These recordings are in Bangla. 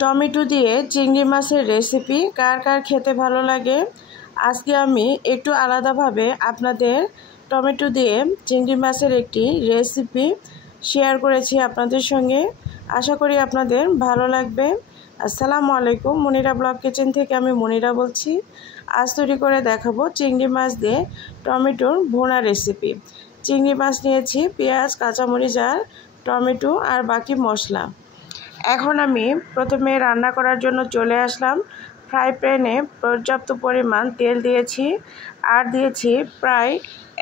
টমেটো দিয়ে চিংড়ি মাছের রেসিপি কার কার খেতে ভালো লাগে। আজকে আমি একটু আলাদাভাবে আপনাদের টমেটো দিয়ে চিংড়ি মাছের একটি রেসিপি শেয়ার করেছি আপনাদের সঙ্গে। আশা করি আপনাদের ভালো লাগবে। আসসালামু আলাইকুম, মনিরা ব্লগ কিচেন থেকে আমি মনিরা বলছি। আজ তৈরি করে দেখাবো চিংড়ি মাছ দিয়ে টমেটোর ভুনা রেসিপি। চিংড়ি মাছ নিয়েছি, পেঁয়াজ, কাঁচামরিচ আর টমেটো আর বাকি মশলা। এখন আমি প্রথমে রান্না করার জন্য চলে আসলাম। ফ্রাই প্যানে পর্যাপ্ত পরিমাণ তেল দিয়েছি আর দিয়েছি প্রায়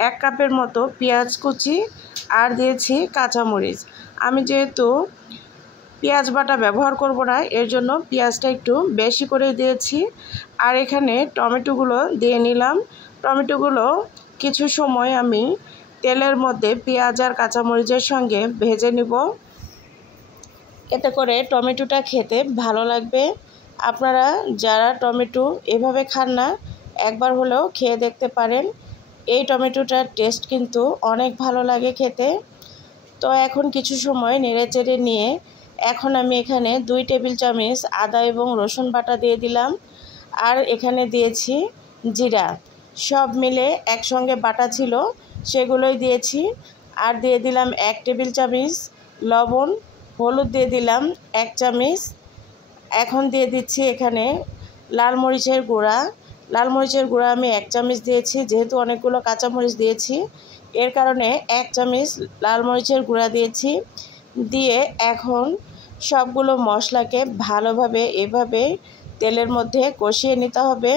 1 কাপের মতো পেঁয়াজ কুচি আর দিয়েছি কাঁচামরিচ। আমি যেহেতু পেঁয়াজ বাটা ব্যবহার করব না, এর জন্য পেঁয়াজটা একটু বেশি করে দিয়েছি। আর এখানে টমেটোগুলো দিয়ে নিলাম। টমেটোগুলো কিছু সময় আমি তেলের মধ্যে পেঁয়াজ আর কাঁচামরিচের সঙ্গে ভেজে নিব। এতে করে টমেটোটা খেতে ভালো লাগবে। আপনারা যারা টমেটো এভাবে খান না, একবার হলেও খেয়ে দেখতে পারেন। এই টমেটোটার টেস্ট কিন্তু অনেক ভালো লাগে খেতে। তো এখন কিছু সময় নেড়েচেড়ে নিয়ে এখন আমি এখানে 2 টেবিল চামচ আদা এবং রসুন বাটা দিয়ে দিলাম। আর এখানে দিয়েছি জিরা, সব মিলে একসঙ্গে বাটা ছিল সেগুলোই দিয়েছি। আর দিয়ে দিলাম 1 টেবিল চামচ লবণ, হলুদ দিয়ে দিলাম 1 চামচ। এখন দিয়ে দিচ্ছি এখানে লাল মরিচের গুঁড়া। লাল মরিচের গুঁড়া আমি 1 চামচ দিয়েছি, যেহেতু অনেকগুলো কাঁচামরিচ দিয়েছি এর কারণে 1 চামচ লাল মরিচের গুঁড়া দিয়েছি। দিয়ে এখন সবগুলো মশলাকে ভালোভাবে এভাবে তেলের মধ্যে কষিয়ে নিতে হবে।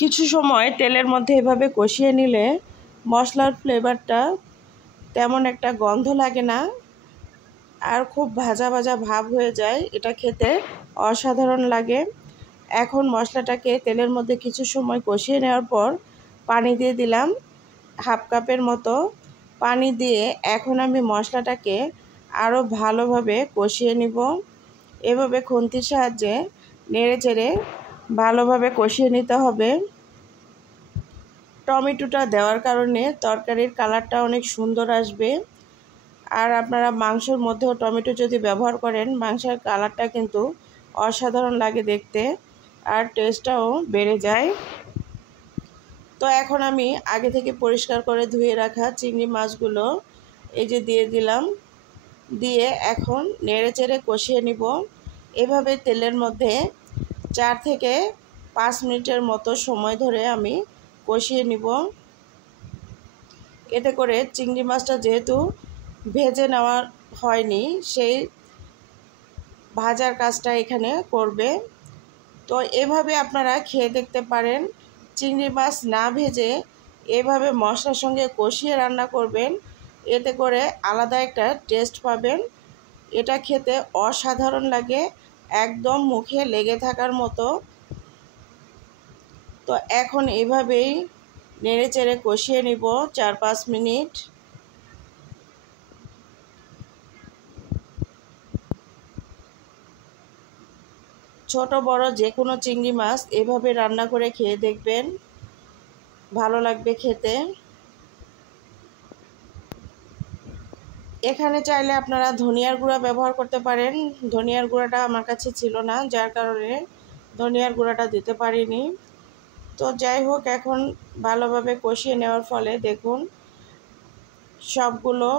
কিছু সময় তেলের মধ্যে এভাবে কষিয়ে নিলে মশলার ফ্লেভারটা তেমন একটা গন্ধ লাগে না আর খুব ভাজা ভাজা ভাব হয়ে যায়, এটা খেতে অসাধারণ লাগে। এখন মশলাটাকে তেলের মধ্যে কিছু সময় কষিয়ে নেওয়ার পর পানি দিয়ে দিলাম 1/2 কাপের মতো। পানি দিয়ে এখন আমি মশলাটাকে আরও ভালোভাবে কষিয়ে নিব। এভাবে খুন্তির সাহায্যে নেড়ে চেড়ে ভালোভাবে কষিয়ে নিতে হবে। টমেটোটা দেওয়ার কারণে তরকারির কালারটা অনেক সুন্দর আসবে। আর আপনারা মাংসের মধ্যেও টমেটো যদি ব্যবহার করেন, মাংসের কালারটা কিন্তু অসাধারণ লাগে দেখতে আর টেস্টটাও বেড়ে যায়। তো এখন আমি আগে থেকে পরিষ্কার করে ধুয়ে রাখা চিংড়ি মাছগুলো এই যে দিয়ে দিলাম। দিয়ে এখন নেড়েচেড়ে কষিয়ে নিব। এভাবে তেলের মধ্যে 4 থেকে 5 মিনিটের মতো সময় ধরে আমি কষিয়ে নিব। এতে করে চিংড়ি মাছটা যেহেতু ভেজে নেওয়া হয়নি, সেই ভাজার কাজটা এখানে করবে। তো এভাবে আপনারা খেয়ে দেখতে পারেন। চিংড়ি মাছ না ভেজে এভাবে মশলার সঙ্গে কষিয়ে রান্না করবেন, এতে করে আলাদা একটা টেস্ট পাবেন। এটা খেতে অসাধারণ লাগে, একদম মুখে লেগে থাকার মতো। তো এখন এভাবেই নেড়েচেড়ে কষিয়ে নিব 4-5 মিনিট। ছোট বড় যে কোনো চিংড়ি মাছ এভাবে রান্না করে খেয়ে দেখবেন, ভালো লাগবে খেতে। এখানে চাইলে আপনারা ধনিয়ার গুঁড়া ব্যবহার করতে পারেন। ধনিয়ার গুঁড়াটা আমার কাছে ছিল না, যার কারণে ধনিয়ার গুঁড়াটা দিতে পারিনি। তো যাই হোক, এখন ভালোভাবে কষিয়ে নেওয়ার ফলে দেখুন সবগুলো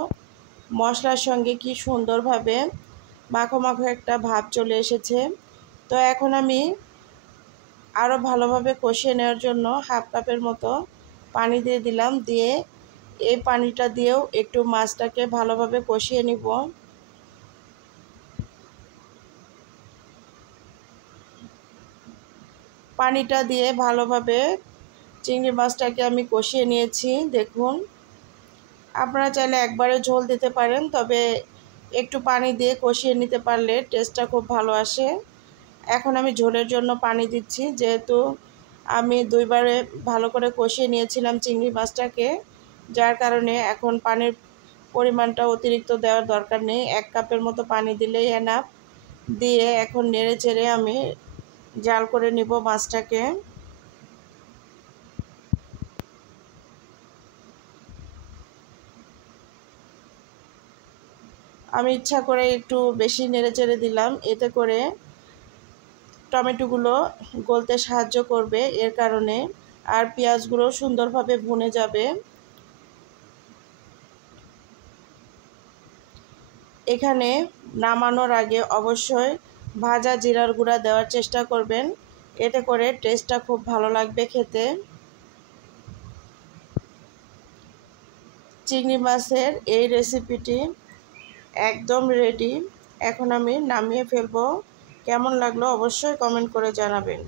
মশলার সঙ্গে কি সুন্দরভাবে মাখো মাখো একটা ভাব চলে এসেছে। তো এখন আমি আরও ভালোভাবে কষিয়ে নেওয়ার জন্য 1/2 কাপের মতো পানি দিয়ে দিলাম। দিয়ে এই পানিটা দিয়েও একটু মাছটাকে ভালোভাবে কষিয়ে নিব। পানিটা দিয়ে ভালোভাবে চিংড়ি মাছটাকে আমি কষিয়ে নিয়েছি। দেখুন, আপনারা চাইলে একবারে ঝোল দিতে পারেন, তবে একটু পানি দিয়ে কষিয়ে নিতে পারলে টেস্টটা খুব ভালো আসে। এখন আমি ঝোলের জন্য পানি দিচ্ছি, যেহেতু আমি 2 বারে ভালো করে কষিয়ে নিয়েছিলাম চিংড়ি মাছটাকে, যার কারণে এখন পানির পরিমাণটা অতিরিক্ত দেওয়ার দরকার নেই। 1 কাপের মতো পানি দিলেই এনাফ। দিয়ে এখন নেড়ে চেড়ে আমি জাল করে নিব মাছটাকে। আমি ইচ্ছা করে একটু বেশি নেড়েচেড়ে দিলাম, এতে করে টমেটোগুলো গলতে সাহায্য করবে এর কারণে, আর পেঁয়াজগুলো সুন্দরভাবে ভুনে যাবে। এখানে নামানোর আগে অবশ্যই ভাজা জিরার গুঁড়া দেওয়ার চেষ্টা করবেন, এতে করে টেস্টটা খুব ভালো লাগবে খেতে। চিংড়ি মাছের এই রেসিপিটি একদম রেডি। এখন আমি নামিয়ে ফেলবো। কেমন লাগলো অবশ্যই কমেন্ট করে জানাবেন।